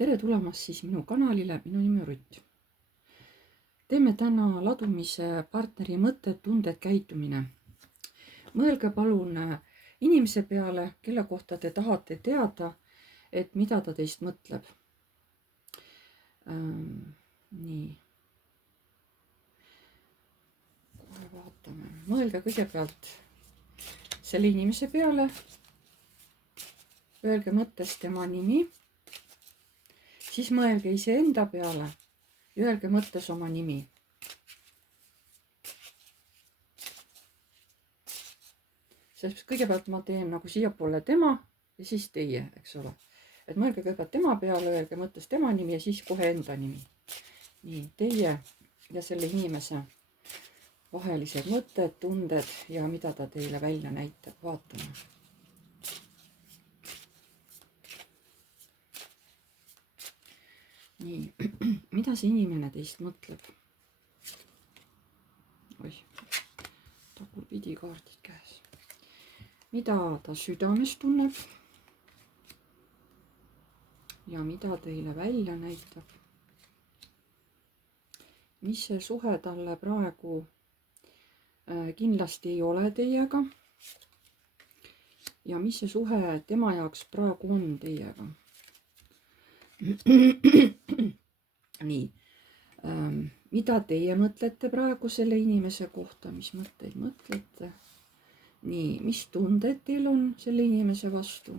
tere tulemast siis minu kanalile, minu nimi on Rutt. Teeme täna ladumise partneri mõtted, tunded, käitumine. Mõelge palun inimese peale, kelle kohta te tahate teada, et mida ta teist mõtleb. Nii. Kohe vaatame. Mõelge kõigepealt selle inimese peale. Öelge mõttes tema nimi. Siis mõelge iseenda peale ja öelge mõttes oma nimi. Sest kõigepealt ma teen nagu siiapoole tema ja siis teie, eks ole. Et mõelge kõigepealt tema peale, öelge mõttes tema nimi ja siis kohe enda nimi. Nii, teie ja selle inimese vahelised mõtted, tunded ja mida ta teile välja näitab. Vaatame. Nii, mida see inimene teist mõtleb? Oih, tagurpidi kaardid käes. Mida ta südames tunneb? Ja mida teile välja näitab? Mis see suhe talle praegu kindlasti ei ole teiega? Ja mis see suhe tema jaoks praegu on teiega? Nii, mida teie mõtlete praegu selle inimese kohta, mis mõtteid mõtlete? Nii, mis tunded teil on selle inimese vastu?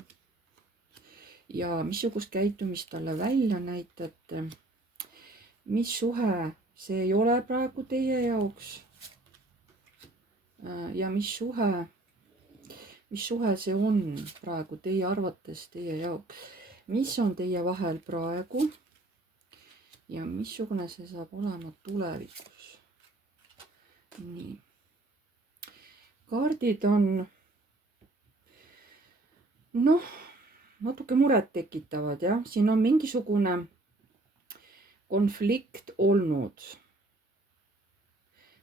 Ja missugust käitumist talle välja näitate? Mis suhe see ei ole praegu teie jaoks? Ja mis suhe see on praegu teie arvates teie jaoks? Mis on teie vahel praegu ja missugune see saab olema tulevikus? Nii. Kaardid on natuke muret tekitavad, jah. Siin on mingisugune konflikt olnud.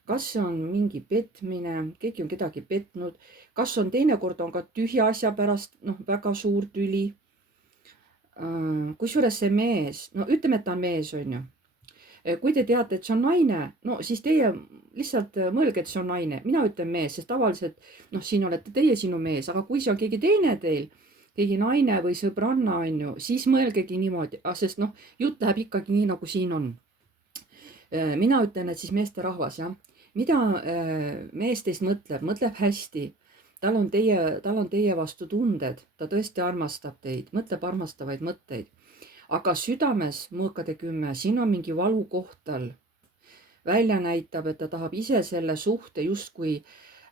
Kas see on mingi petmine, keegi on kedagi petnud, kas on teinekord on ka tühja asja pärast väga suur tüli. Kusjuures see mees, ütleme, et ta on mees, on ju. Kui te teate, et see on naine, siis teie lihtsalt mõelge, et see on naine. Mina ütlen mees, sest tavaliselt, siin olete teie sinu mees, aga kui see on keegi teine teil, keegi naine või sõbranna, on ju, siis mõelgegi niimoodi, sest jutt läheb ikkagi nii, nagu siin on. Mina ütlen, et siis meesterahvas, jah. Mida mees teist mõtleb hästi. Tal on teie vastu tunded, ta tõesti armastab teid, mõtleb armastavaid mõtteid. Aga südames, mõõkade 10, siin on mingi valukoht tal. Välja näitab, et ta tahab ise selle suhte justkui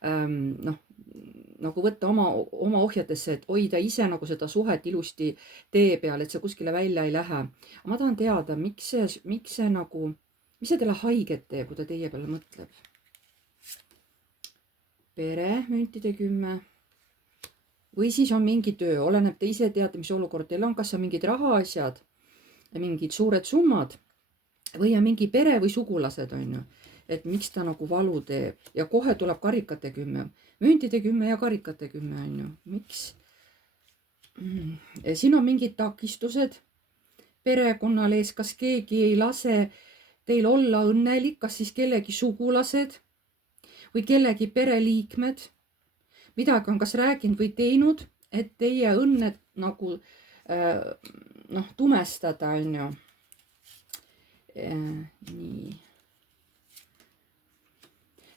nagu võtta oma ohjatesse, et hoida ise nagu seda suhet ilusti tee peal, et see kuskile välja ei lähe. Ma tahan teada, miks see teile haiget teeb, kui ta teie peale mõtleb. Pere, müntide 10. Või siis on mingi töö, oleneb te ise teate, mis olukord teil on, kas on mingid rahaasjad, mingid suured summad või on mingi pere või sugulased, on ju. Et miks ta nagu valu teeb ja kohe tuleb karikate 10, müntide 10 ja karikate 10, on ju. Miks? Siin on mingid takistused perekonnal ees, kas keegi ei lase teil olla õnnelik, kas siis kellegi sugulased või kellegi pereliikmed, midagi on kas rääkinud või teinud, et teie õnne nagu tumestada, on ju. Nii.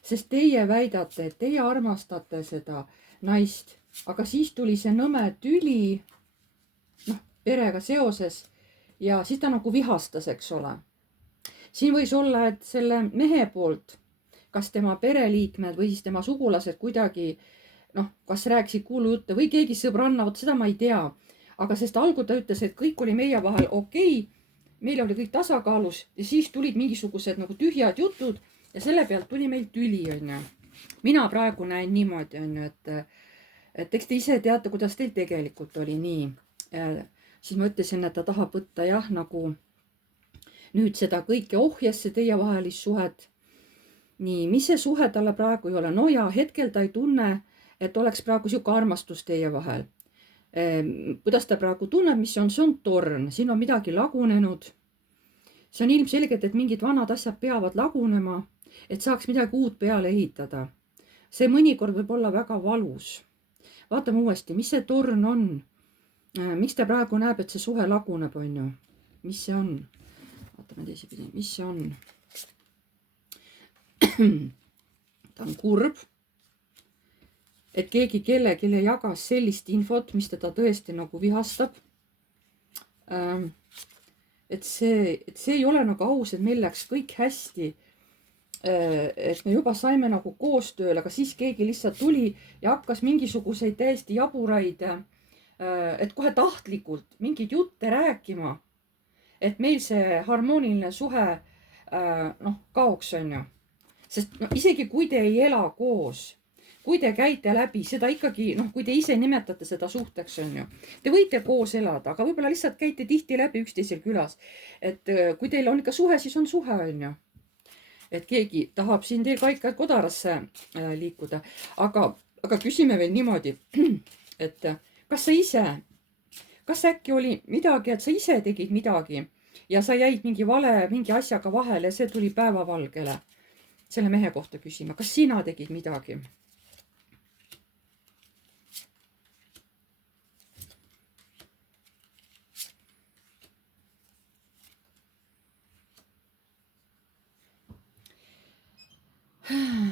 Sest teie väidate, et teie armastate seda naist, aga siis tuli see nõme tüli perega seoses ja siis ta nagu vihastas, eks ole. Siin võis olla, et selle mehe poolt kas tema pereliikmed või siis tema sugulased kuidagi, kas rääkisid kuulujutte või keegi sõbranna, seda ma ei tea. Aga sest algul ta ütles, et kõik oli meie vahel okei, meil oli kõik tasakaalus ja siis tulid mingisugused nagu tühjad jutud ja selle pealt tuli meil tüli, on ju. Mina praegu näen niimoodi, on ju, et eks te ise teate, kuidas teil tegelikult oli nii. Siis ma ütlesin, et ta tahab võtta jah, nagu nüüd seda kõike ohjesse teie vahelist suhet. Nii, mis see suhe talle praegu ei ole? Ja hetkel ta ei tunne, et oleks praegu siuke armastus teie vahel. kuidas ta praegu tunneb, mis see on torn, siin on midagi lagunenud. see on ilmselgelt, et mingid vanad asjad peavad lagunema, et saaks midagi uut peale ehitada. see mõnikord võib olla väga valus. vaatame uuesti, mis see torn on. miks ta praegu näeb, et see suhe laguneb, on ju? mis see on? vaatame teisipidi, mis see on? ta on kurb, et keegi kellelegi jagas sellist infot, mis teda tõesti nagu vihastab. Et see ei ole nagu aus, et meil läks kõik hästi. Et me juba saime nagu koostööle, aga siis keegi lihtsalt tuli ja hakkas mingisuguseid täiesti jaburaid, et kohe tahtlikult mingeid jutte rääkima, et meil see harmooniline suhe kaoks, on ju. Sest isegi kui te ei ela koos, kui te käite läbi seda ikkagi, kui te ise nimetate seda suhteks, on ju. Te võite koos elada, aga võib-olla lihtsalt käite tihti läbi üksteisel külas. Et kui teil on ikka suhe, siis on suhe, on ju. Et keegi tahab siin teil ka ikka kodarasse liikuda. Aga küsime veel niimoodi, et kas äkki oli midagi, et sa ise tegid midagi ja sa jäid mingi asjaga vahele ja see tuli päevavalgele. Selle mehe kohta küsima, kas sina tegid midagi?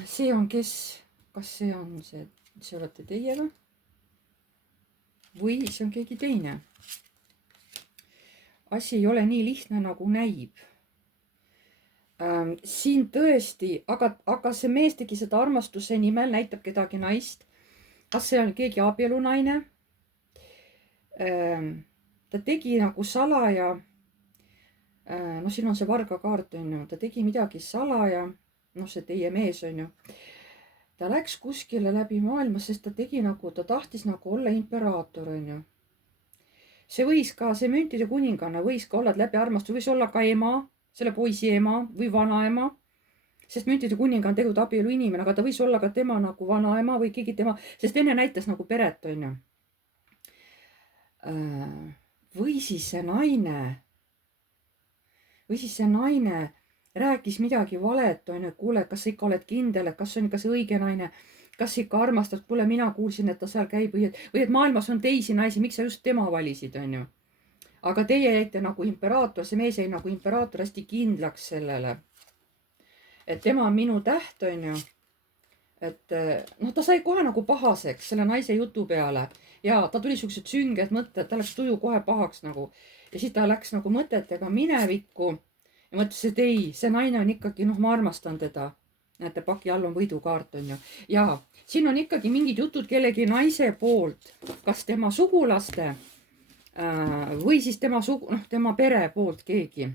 See on kes? Kas see on see olete teie või? Või see on keegi teine? Asi ei ole nii lihtne nagu näib. Siin tõesti, aga see mees tegi seda armastuse nimel, näitab kedagi naist. Kas see on keegi abielunaine? Ta tegi nagu salaja. Siin on see vargakaart, on ju. Ta tegi midagi salaja. See teie mees, on ju. Ta läks kuskile läbi maailma, sest ta tahtis nagu olla imperaator, on ju. See võis ka, see müntide kuninganna võis ka olla läbi armastus, võis olla ka ema, selle poisi ema või vanaema, sest müntide kuninga on tegelikult abielu inimene, aga ta võis olla ka tema nagu vanaema või keegi tema, sest enne näitas nagu peret, on ju. Või siis see naine rääkis midagi valet, on ju, et kuule, kas sa ikka oled kindel, et kas on ikka see õige naine, kas sa ikka armastad, kuule, mina kuulsin, et ta seal käib või et maailmas on teisi naisi, miks sa just tema valisid, on ju. Aga teie jäite nagu imperaator, see mees jäi nagu imperaator hästi kindlaks sellele. Et tema on minu täht, on ju. Et ta sai kohe nagu pahaseks selle naise jutu peale. Ja ta tuli siuksed sünged mõtted, ta läks tuju kohe pahaks nagu. Ja siis ta läks nagu mõtetega minevikku. Ja mõtles, et ei, see naine on ikkagi, ma armastan teda. Näete, paki all on võidukaart, on ju. Ja siin on ikkagi mingid jutud kellegi naise poolt, kas tema sugulaste või siis tema pere poolt keegi.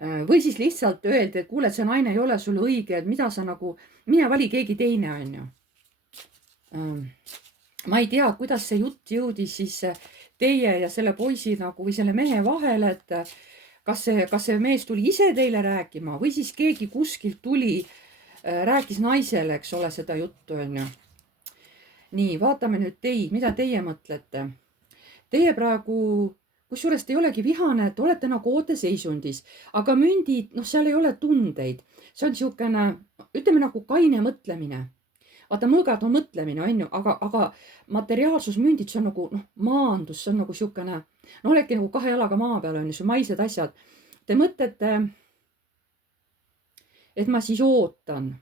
Või siis lihtsalt öeldi, et kuule, see naine ei ole sulle õige, et mida sa nagu, mine vali keegi teine, on ju. Ma ei tea, kuidas see jutt jõudis siis teie ja selle poisi nagu või selle mehe vahel, et kas see mees tuli ise teile rääkima või siis keegi kuskilt tuli, rääkis naisele, eks ole, seda juttu, on ju. Nii, vaatame nüüd mida teie mõtlete. Teie praegu, kusjuures te ei olegi vihane, et olete nagu ooteseisundis, aga mündid, seal ei ole tundeid. See on siukene, ütleme nagu kaine mõtlemine. Vaata, mõõgad on mõtlemine, on ju, aga materiaalsus mündid, see on nagu maandus, see on nagu siukene, olegi nagu kahe jalaga maa peal, on ju, see maised asjad. Te mõtlete, et ma siis ootan.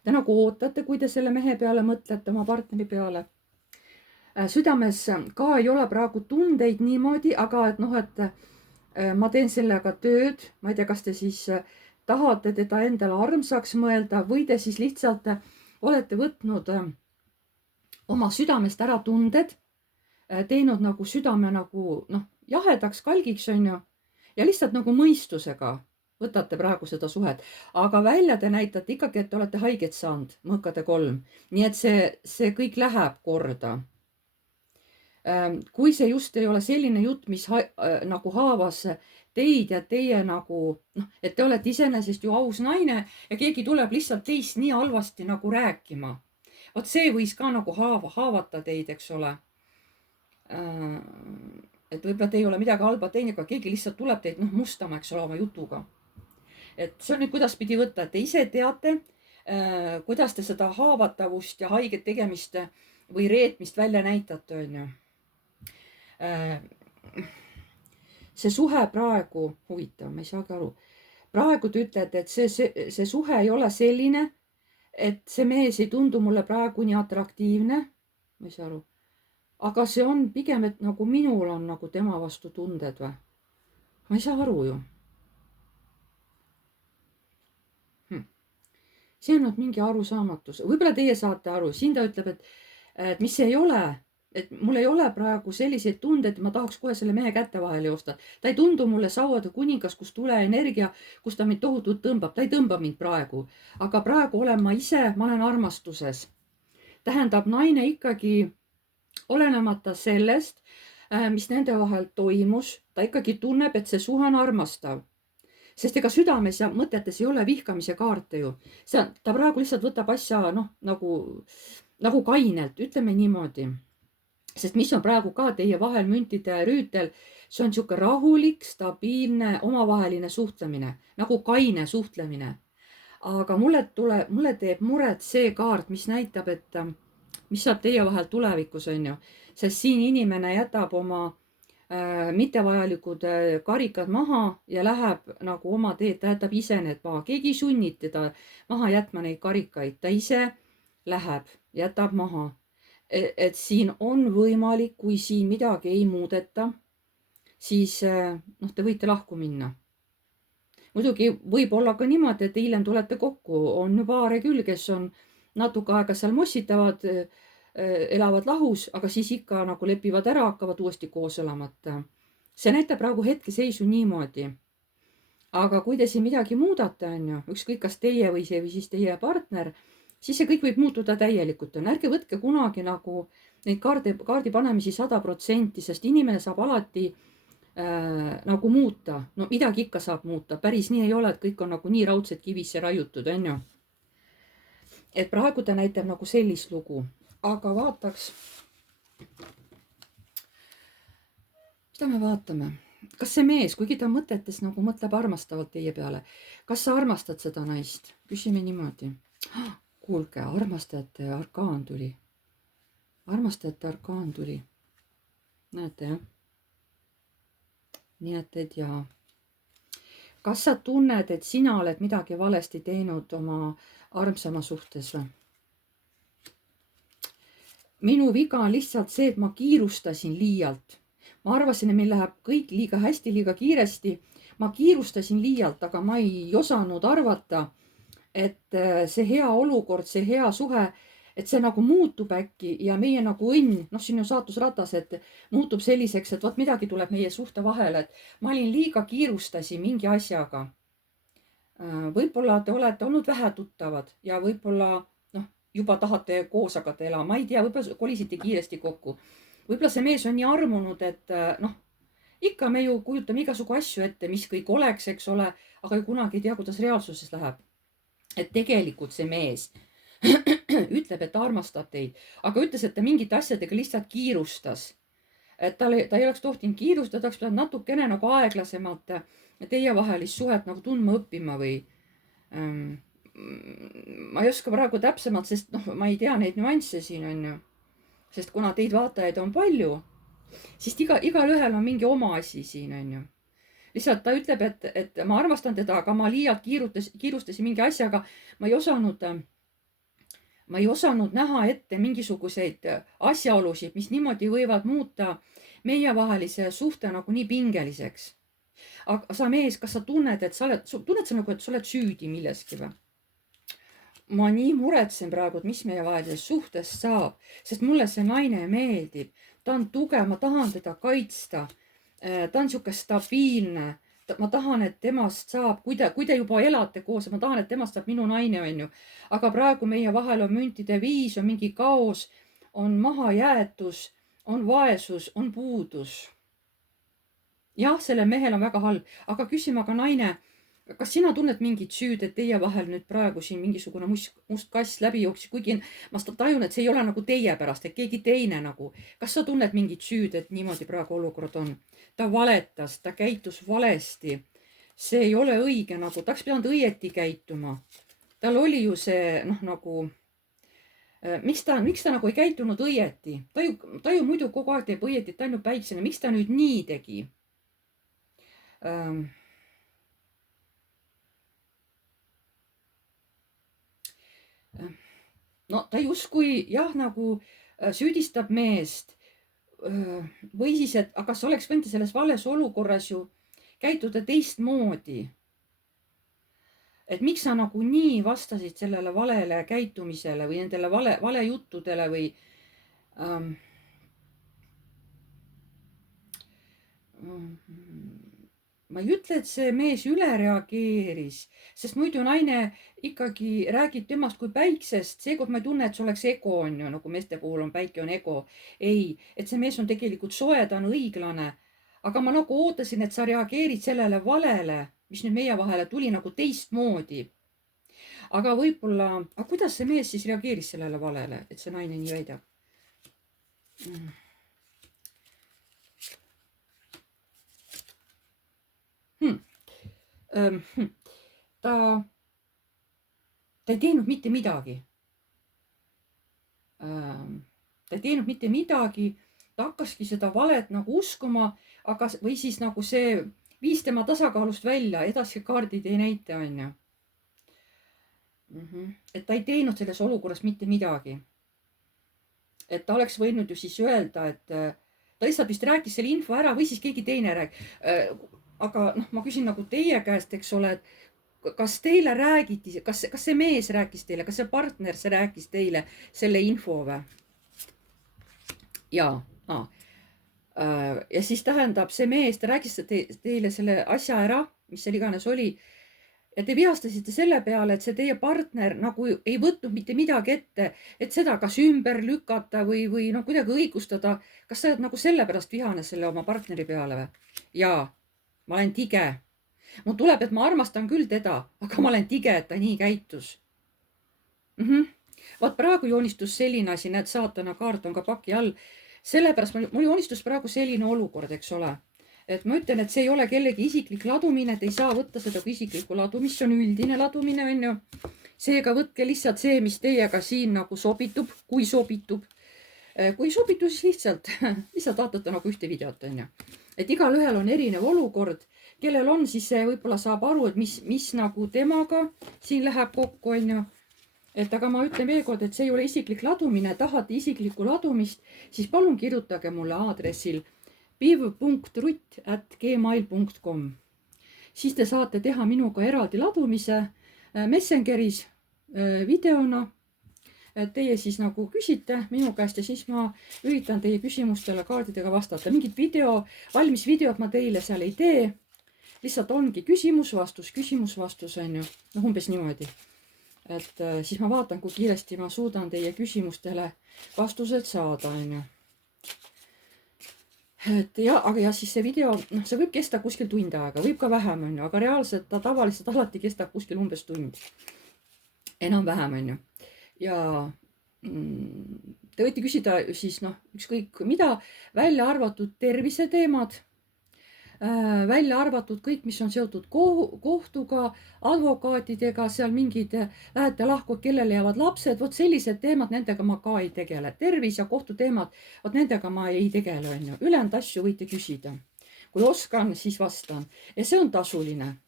Te nagu ootate, kui te selle mehe peale mõtlete, oma partneri peale. Südames ka ei ole praegu tundeid niimoodi, aga et ma teen sellega tööd. Ma ei tea, kas te siis tahate teda endale armsaks mõelda või te siis lihtsalt olete võtnud oma südamest ära tunded, teinud nagu südame nagu jahedaks, kalgiks, on ju, ja lihtsalt nagu mõistusega võtate praegu seda suhet, aga välja te näitate ikkagi, et te olete haiget saanud, mõõkade 3. Nii et see kõik läheb korda. Kui see just ei ole selline jutt, mis nagu haavas teid ja teie nagu, et te olete iseenesest ju aus naine ja keegi tuleb lihtsalt teist nii halvasti nagu rääkima. Vot see võis ka nagu haavata teid, eks ole. et võib-olla te ei ole midagi halba teinud, aga keegi lihtsalt tuleb teid mustama, eks ole, oma jutuga. et see on nüüd kuidaspidi võtta, et te ise teate, kuidas te seda haavatavust ja haiget tegemist või reetmist välja näitate, on ju. See suhe praegu, huvitav, ma ei saagi aru. Praegu te ütlete, et see suhe ei ole selline, et see mees ei tundu mulle praegu nii atraktiivne. Ma ei saa aru. Aga see on pigem, et nagu minul on nagu tema vastu tunded või? Ma ei saa aru ju. See on nüüd mingi arusaamatus. Võib-olla teie saate aru. Siin ta ütleb, et mis ei ole, et mul ei ole praegu selliseid tundeid, et ma tahaks kohe selle mehe kätte vahele joosta. Ta ei tundu mulle sauade kuningas, kus tule energia, kus ta mind tohutult tõmbab. Ta ei tõmba mind praegu. Aga praegu olen ma ise, ma olen armastuses. Tähendab, naine ikkagi olenemata sellest, mis nende vahel toimus, ta ikkagi tunneb, et see suhe on armastav. Sest ega südames ja mõtetes ei ole vihkamise kaarte ju. Ta praegu lihtsalt võtab asja nagu kainelt, ütleme niimoodi. Sest mis on praegu ka teie vahel müntide rüütel, see on sihuke rahulik, stabiilne, omavaheline suhtlemine, nagu kaine suhtlemine. Aga mulle teeb muret see kaart, mis näitab, et mis saab teie vahel tulevikus, on ju. Sest siin inimene jätab oma mittevajalikud karikad maha ja läheb nagu oma teed, ta jätab ise need maha. Keegi sunnib teda maha jätma neid karikaid, ta ise läheb, jätab maha. Et siin on võimalik, kui siin midagi ei muudeta, siis te võite lahku minna. Muidugi võib olla ka niimoodi, et hiljem tulete kokku, on ju paare küll, kes on natuke aega seal mossitavad, elavad lahus, aga siis ikka nagu lepivad ära, hakkavad uuesti koos elama. See näitab praegu hetkeseisu niimoodi. Aga kui te siin midagi muudate, on ju, ükskõik kas teie või siis teie partner, siis see kõik võib muutuda täielikult. Ärge võtke kunagi nagu neid kaardi panemisi 100%, sest inimene saab alati nagu muuta. No midagi ikka saab muuta. Päris nii ei ole, et kõik on nagu nii raudselt kivisse raiutud, on ju. Et praegu ta näitab nagu sellist lugu. Aga vaataks, mida me vaatame? Kas see mees, kuigi ta mõtetes nagu mõtleb armastavalt teie peale, kas sa armastad seda naist? Küsime niimoodi. Kuulge, armastajate arkaan tuli. Armastajate arkaan tuli. Näete, jah? Nii et ja. Kas sa tunned, et sina oled midagi valesti teinud oma armsama suhtes või? Minu viga on lihtsalt see, et ma kiirustasin liialt. Ma arvasin, et meil läheb kõik liiga hästi, liiga kiiresti. Ma kiirustasin liialt, aga ma ei osanud arvata, et see hea olukord, see hea suhe, et see nagu muutub äkki ja meie nagu õnn, siin on saatusratas, et muutub selliseks, et vot midagi tuleb meie suhte vahele, et ma olin liiga kiirustasin mingi asjaga. Võib-olla te olete olnud vähe tuttavad ja võib-olla juba tahate koos hakata elama, ma ei tea, võib-olla kolisite kiiresti kokku. Võib-olla see mees on nii armunud, et ikka me ju kujutame igasugu asju ette, mis kõik oleks, eks ole, aga kunagi ei tea, kuidas reaalsuses läheb. Et tegelikult see mees ütleb, et ta armastab teid, aga ütles, et ta mingite asjadega lihtsalt kiirustas. Et ta ei oleks tohtinud kiirustada, ta oleks pidanud natukene nagu aeglasemalt teie vahelist suhet nagu tundma õppima või ma ei oska praegu täpsemalt, sest ma ei tea neid nüansse siin, on ju. Sest kuna teid vaatajaid on palju, siis igalühel on mingi oma asi siin, on ju. Lihtsalt ta ütleb, et ma armastan teda, aga ma liialt kiirustasin mingi asjaga. Ma ei osanud näha ette mingisuguseid asjaolusid, mis niimoodi võivad muuta meievahelise suhte nagu nii pingeliseks. Aga sa mees, kas sa tunned, et sa oled süüdi milleski või? Ma nii muretsen praegu, et mis meie vahelisest suhtest saab, sest mulle see naine meeldib. Ta on tugev, ma tahan teda kaitsta. Ta on sihuke stabiilne. Ma tahan, et temast saab, kui te juba elate koos, ma tahan, et temast saab minu naine, on ju. Aga praegu meie vahel on müntide 5, on mingi kaos, on mahajäetus, on vaesus, on puudus. Jah, sellel mehel on väga halb, aga küsime, aga naine, kas sina tunned mingit süüd, et teie vahel nüüd praegu siin mingisugune must kass läbi jooksis, kuigi ma tajun, et see ei ole nagu teie pärast, et keegi teine nagu. Kas sa tunned mingit süüd, et niimoodi praegu olukord on? Ta valetas, ta käitus valesti. See ei ole õige, nagu ta oleks pidanud õieti käituma. Tal oli ju see, noh, nagu, miks ta nagu ei käitunud õieti? Ta ju muidu kogu aeg teeb õieti, ta on ju päiksene. Miks ta nüüd nii tegi? No ta justkui jah, nagu süüdistab meest või siis, et aga sa oleks võinud selles vales olukorras ju käituda teistmoodi. Et miks sa nagu nii vastasid sellele valele käitumisele või nendele vale juttudele või ma ei ütle, et see mees üle reageeris, sest muidu naine ikkagi räägib temast kui päiksest. Seekord ma ei tunne, et see oleks ego, on ju, nagu meeste puhul on päike on ego. Ei, et see mees on tegelikult soe, ta on õiglane. Aga ma nagu ootasin, et sa reageerid sellele valele, mis nüüd meie vahele tuli nagu teistmoodi. Aga võib-olla, aga kuidas see mees siis reageeris sellele valele, et see naine nii väidab? Ta ei teinud mitte midagi. Ta ei teinud mitte midagi. Ta hakkaski seda valet nagu uskuma, aga, või siis nagu see viis tema tasakaalust välja, edasi kaardid ei näita, on ju. Et ta ei teinud selles olukorras mitte midagi. Et ta oleks võinud ju siis öelda, et ta lihtsalt vist rääkis selle info ära või siis keegi teine aga noh, ma küsin nagu teie käest, eks ole, et kas teile räägiti, kas see mees rääkis teile, kas see partner, see rääkis teile selle info või? Jaa. Ja siis tähendab see mees, ta rääkis teile selle asja ära, mis seal iganes oli. Ja te vihastasite selle peale, et see teie partner nagu ei võtnud mitte midagi ette, et seda kas ümber lükata või no kuidagi õigustada. Kas sa oled nagu sellepärast vihane selle oma partneri peale või? Jaa. Ma olen tige. Mul tuleb, et ma armastan küll teda, aga ma olen tige, et ta nii käitus. Vaat praegu joonistus selline asi, näed, saatana kaart on ka paki all. Sellepärast mul joonistus praegu selline olukord, eks ole. Et ma ütlen, et see ei ole kellegi isiklik ladumine, et ei saa võtta seda kui isiklikku ladumist, see on üldine ladumine, on ju. Seega võtke lihtsalt see, mis teiega siin nagu sobitub, kui sobitub. Kui sobitu, siis lihtsalt vaatate nagu ühte videot, on ju. Et igal ühel on erinev olukord, kellel on, siis võib-olla saab aru, et mis nagu temaga siin läheb kokku, on ju. Et aga ma ütlen veel kord, et see ei ole isiklik ladumine, tahate isiklikku ladumist, siis palun kirjutage mulle aadressil piv.rutt@gmail.com. Siis te saate teha minuga eraldi ladumise Messengeris videona. Teie siis nagu küsite minu käest ja siis ma üritan teie küsimustele kaardidega vastata. Mingit valmis videot ma teile seal ei tee. Lihtsalt ongi küsimus-vastus, on ju. Noh, umbes niimoodi. Et siis ma vaatan, kui kiiresti ma suudan teie küsimustele vastused saada, on ju. Et ja siis see video, noh, see võib kesta kuskil tund aega, võib ka vähem, on ju. Aga reaalselt ta tavaliselt alati kestab kuskil umbes tund. Enam vähem, on ju. Ja te võite küsida siis noh, ükskõik mida, välja arvatud terviseteemad, välja arvatud kõik, mis on seotud kohtuga, advokaatidega, seal mingid lähete lahku, kellele jäävad lapsed, vot sellised teemad, nendega ma ka ei tegele. Tervis ja kohtuteemad, vot nendega ma ei tegele, on ju. Ülejäänud asju võite küsida. Kui oskan, siis vastan. Ja see on tasuline.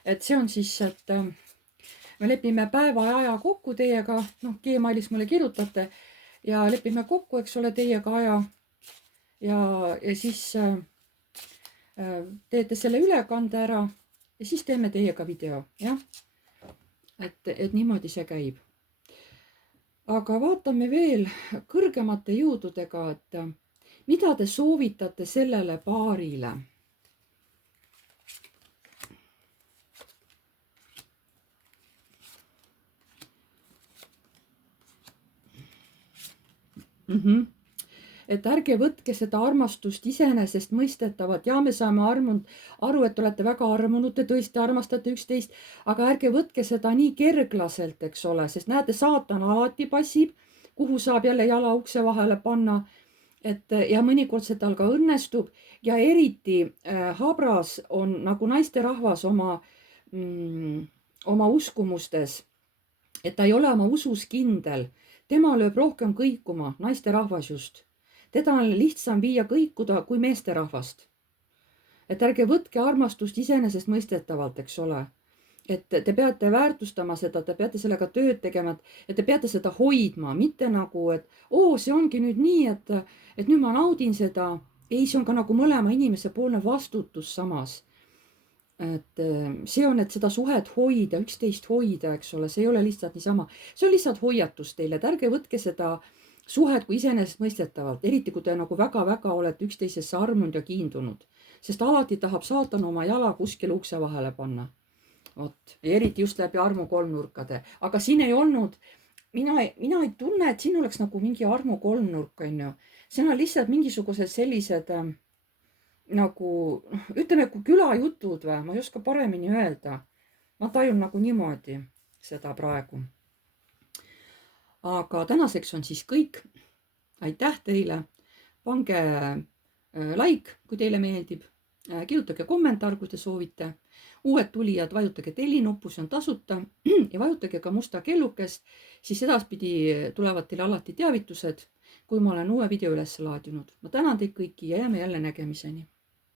Et see on siis, et me lepime päeva ja aja kokku teiega, noh, Gmailis mulle kirjutate ja lepime kokku, eks ole, teiega aja. Ja siis teete selle ülekande ära ja siis teeme teiega video, jah. Et niimoodi see käib. Aga vaatame veel kõrgemate jõududega, et mida te soovitate sellele paarile? et ärge võtke seda armastust iseenesestmõistetavat. ja me saame aru, et olete väga armunud, te tõesti armastate üksteist, aga ärge võtke seda nii kerglaselt, eks ole, sest näete, saatan alati passib, kuhu saab jälle jala ukse vahele panna. Et ja mõnikord see tal ka õnnestub ja eriti habras on nagu naisterahvas oma uskumustes, et ta ei ole oma usus kindel. Tema lööb rohkem kõikuma, naisterahvas just. Teda on lihtsam viia kõikuda kui meesterahvast. Et ärge võtke armastust iseenesestmõistetavalt, eks ole. Et te peate väärtustama seda, te peate sellega tööd tegema, et te peate seda hoidma, mitte nagu, et see ongi nüüd nii, et nüüd ma naudin seda. Ei, see on ka nagu mõlema inimese poolne vastutus samas. Et see on, et seda suhet hoida, üksteist hoida, eks ole, see ei ole lihtsalt niisama. See on lihtsalt hoiatus teile, et ärge võtke seda suhet kui iseenesestmõistetavalt, eriti kui te nagu väga-väga olete üksteisesse armunud ja kiindunud. Sest alati tahab saatan oma jala kuskile ukse vahele panna. Vot, ja eriti just läbi armu kolmnurkade. Aga siin ei olnud, mina ei tunne, et siin oleks nagu mingi armu kolmnurk, on ju. Siin on lihtsalt mingisugused sellised nagu, ütleme, kui külajutud või, ma ei oska paremini öelda. Ma tajun nagu niimoodi seda praegu. Aga tänaseks on siis kõik. Aitäh teile. Pange like, kui teile meeldib. Kirjutage kommentaar, kui te soovite. Uued tulijad, vajutage tellinuppu, see on tasuta ja vajutage ka musta kellukest, siis edaspidi tulevad teile alati teavitused, kui ma olen uue video üles laadinud. Ma tänan teid kõiki ja jääme jälle nägemiseni.